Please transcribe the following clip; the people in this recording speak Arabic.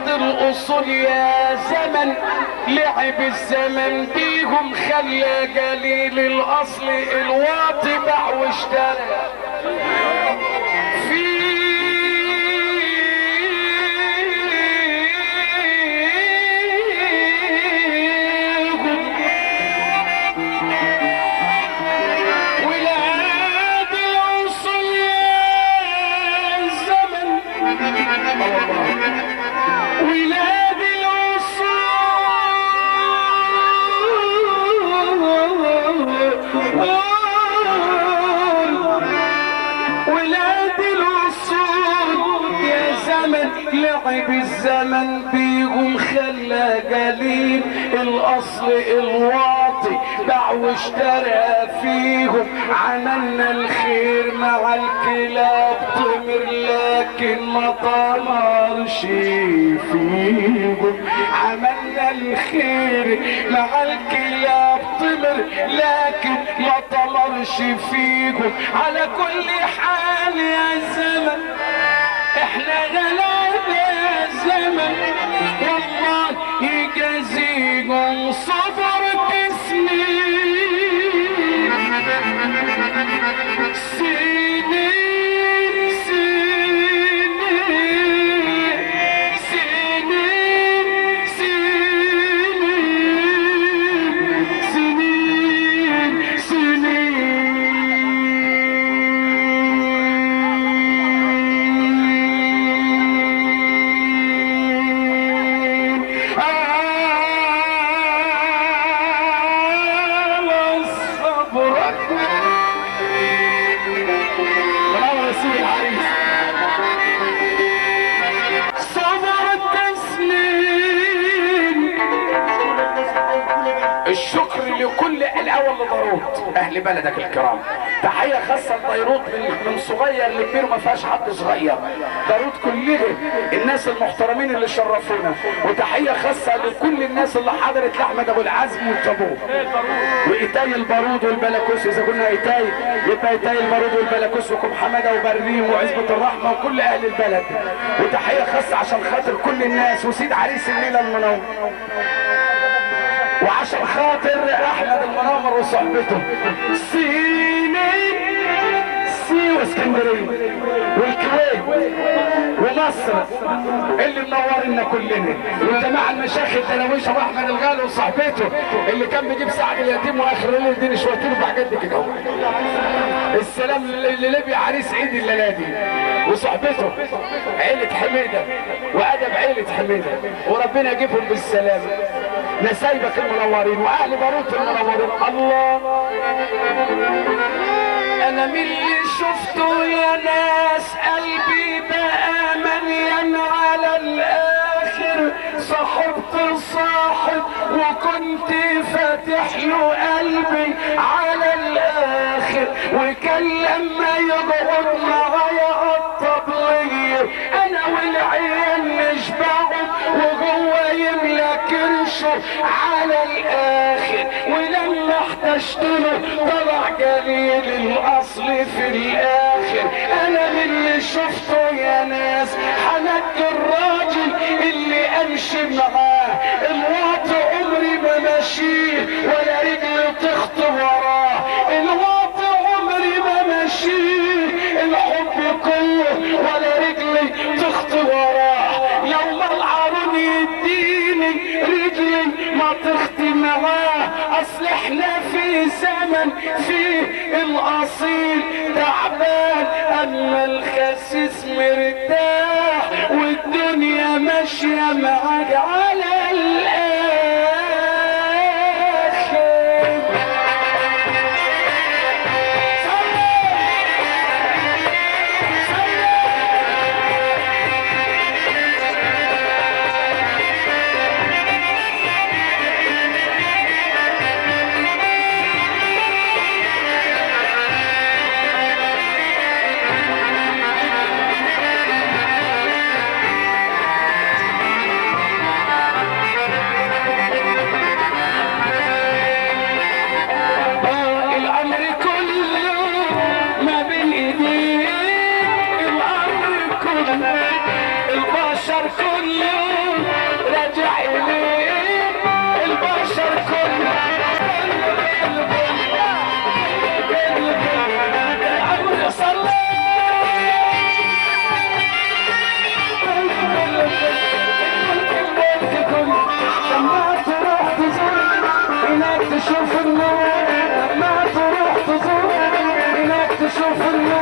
بعض الاصول يا زمن، لعب الزمن بيهم خلى جليل الاصل الواطي باع واشترى لعب الزمن بيهم خلى جليل الاصل الواطي باع واشترى فيهم. عملنا الخير مع الكلاب طمر لكن ما طمرش فيهم. عملنا الخير مع الكلاب طمر لكن ما طمرش فيهم. على كل حال يا زمن احنا غلابة يا زمن، والله يجازيكم صبر سنين سنين سنين سنين سنين سنين الشكر لكل الاول لضيروت اهل بلدك الكرام. تحيه خاصه لضيروت من صغير لكبير ما فيهاش حد صغير. ضيروت كلهم الناس المحترمين اللي شرفونا. وتحيه خاصه لكل الناس اللي حضرت لاحمد ابو العزم وجابوه وايتاي البارود والبلاكوس. اذا قلنا ايتاي يبقى ايتاي البارود والبلاكوس وكم حماده وبريم وعزبه الرحمه وكل اهل البلد. وتحيه خاصه عشان خاطر كل الناس وسيد عريس الليله المنور، وعشان خاطر احمد المنور وصحبته سي واسكندريه والكويت ومصر اللي منورنا كلنا، وجماعه المشايخ الدراويش واحمد الغالي وصحبته اللي كان بيجيب سعد اليتيم واخر الليل يديني شويه له حاجات دي كده. السلام لليبي عريس عيد الليلادي وصحبته عيله حميده وادب عيله حميده، وربنا يجيبهم بالسلامه. نسايبك المنورين واهل باروت المنورين. الله انا من اللي شفته يا ناس قلبي بقى مليان على الاخر. صاحبت صاحب وكنت فاتح له قلبي على الاخر، وكان لما يقعد معايا قطب لي انا والعيال نشبعه وجوه يملى كرشه على الاخر. ولما احتجت له طلع جليل الاصل في الاخر. انا من اللي شفته يا ناس حنك الراجل اللي امشي معاه الواطي عمري ما ماشيه ولا رجلي تخطو وراه. الواطي عمري ما ماشيه الحب كله ولا رجلي تخطو وراه. لو ما العرون يديني رجلي ما تخطي معاه. اصل احنا في زمن فيه الاصيل تعبان اما الخسيس مرتاح والدنيا ماشيه معاك على الاخر. تشوف النور، لما تروح تزور هناك تشوف النور.